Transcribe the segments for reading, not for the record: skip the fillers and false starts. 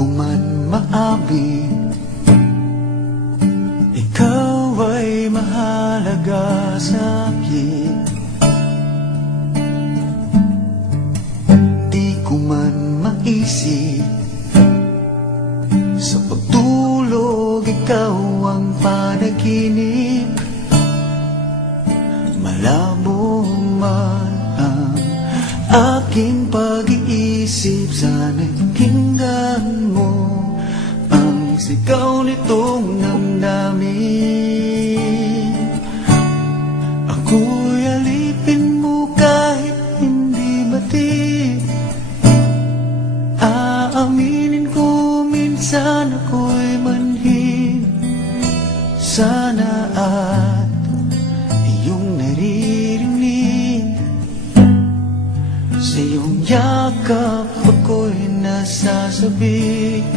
ko man maabit, ikaw ay mahalaga sa'kin. Di ko man maisip, sa pagtulog ikaw ang panaginip. Malabo man ang aking pag-iisip, sana'y pakinggan mo ang sigaw nitong damdamin. Ako'y alipin mo kahit hindi batid. Aaminin ko minsan ako'y manhid. Sana at iyong naririnig, sa iyong yakap ako'y nasasabik.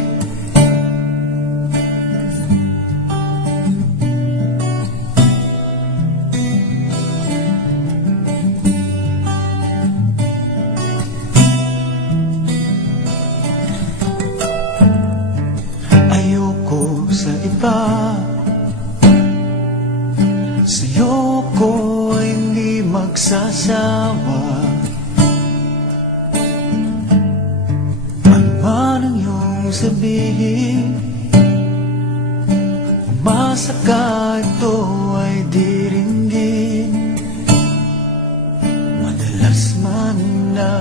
Ayoko sa iba, sa'yo ko ay hindi magsasawa. Ano man ang iyong sabihin, umasa ka ito ay diringgin. Madalas man na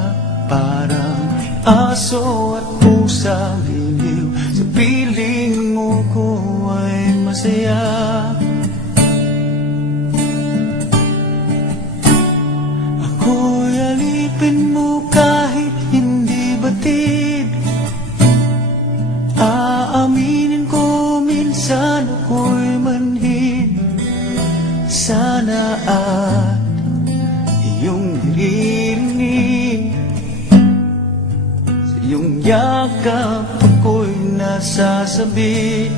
parang aso at pusang liliw, sa piling mo ko ay masaya. Ako'y alipin mo kahit hindi batid. Aaminin ko minsan ako'y manhid. Sana at iyong naririnig, sa iyong yakap ako'y nasasabi.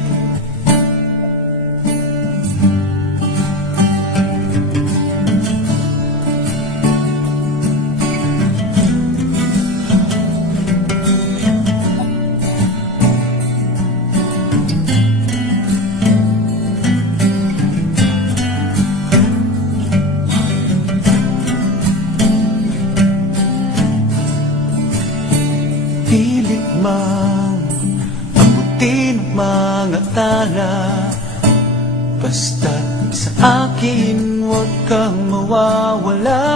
Pilit mang abutin ang mga tala, basta't sa akin huwag kang mawawala.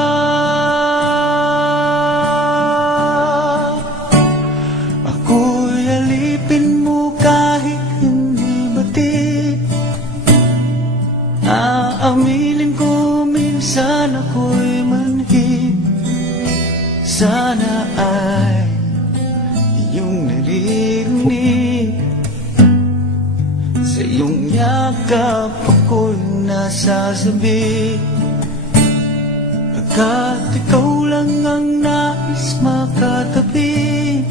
Ako'y alipin mo kahit hindi batid. Aaminin ko minsan ako'y manhid. Sana ay iyong naririnig, sa iyong yakap ako'y nasasabi. Pagkat ikaw lang ang nais makatabi,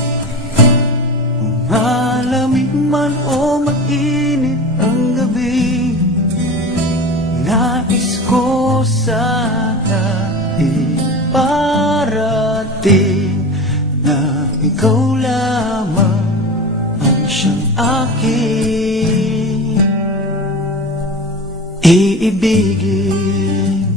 malamig man o mainit ang gabi, nais ko sana iparating na ikaw lamang ang siyang aking iibigin.